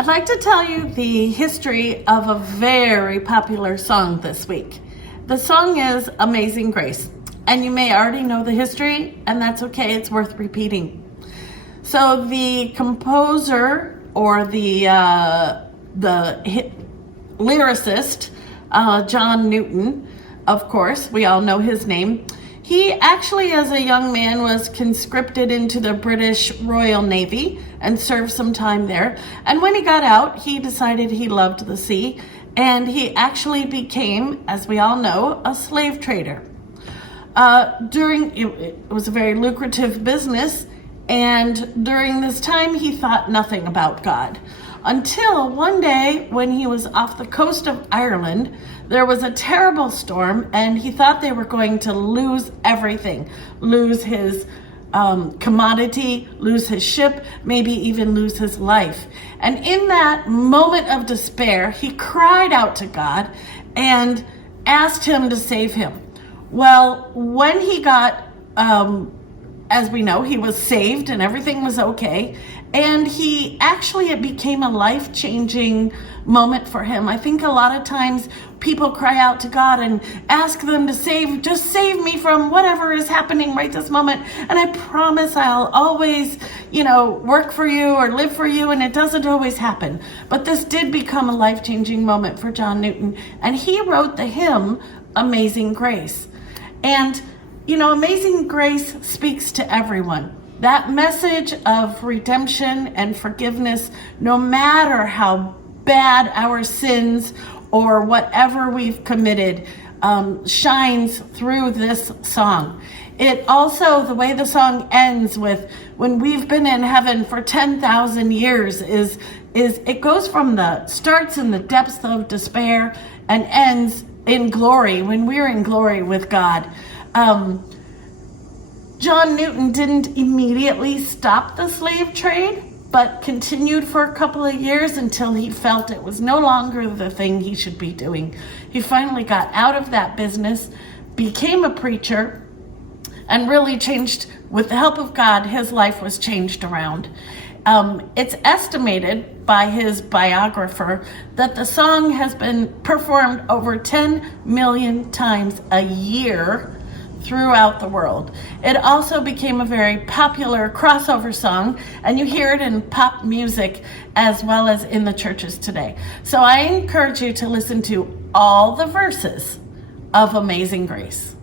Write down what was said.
I'd like to tell you the history of a very popular song this week. The song is Amazing Grace, and you may already know the history, and that's okay, it's worth repeating. So the composer or the lyricist, John Newton, of course, we all know his name. He actually, as a young man, was conscripted into the British Royal Navy and served some time there. And when he got out, he decided he loved the sea, and he actually became, as we all know, a slave trader. It was a very lucrative business, and during this time, he thought nothing about God. Until one day, when he was off the coast of Ireland, there was a terrible storm, and he thought they were going to lose everything, lose his commodity, lose his ship, maybe even lose his life. And in that moment of despair, he cried out to God and asked him to save him. Well, when he got, as we know, he was saved and everything was okay. And it became a life-changing moment for him. I think a lot of times people cry out to God and ask them to just save me from whatever is happening right this moment. And I promise I'll always, work for you or live for you. And it doesn't always happen. But this did become a life-changing moment for John Newton. And he wrote the hymn, Amazing Grace. And, Amazing Grace speaks to everyone. That message of redemption and forgiveness, no matter how bad our sins or whatever we've committed, shines through this song. It also, the way the song ends with, when we've been in heaven for 10,000 years, is it goes starts in the depths of despair and ends in glory, when we're in glory with God. John Newton didn't immediately stop the slave trade, but continued for a couple of years until he felt it was no longer the thing he should be doing. He finally got out of that business, became a preacher, and really changed, with the help of God, his life was changed around. It's estimated by his biographer that the song has been performed over 10 million times a year throughout the world. It also became a very popular crossover song, and you hear it in pop music as well as in the churches today. So I encourage you to listen to all the verses of Amazing Grace.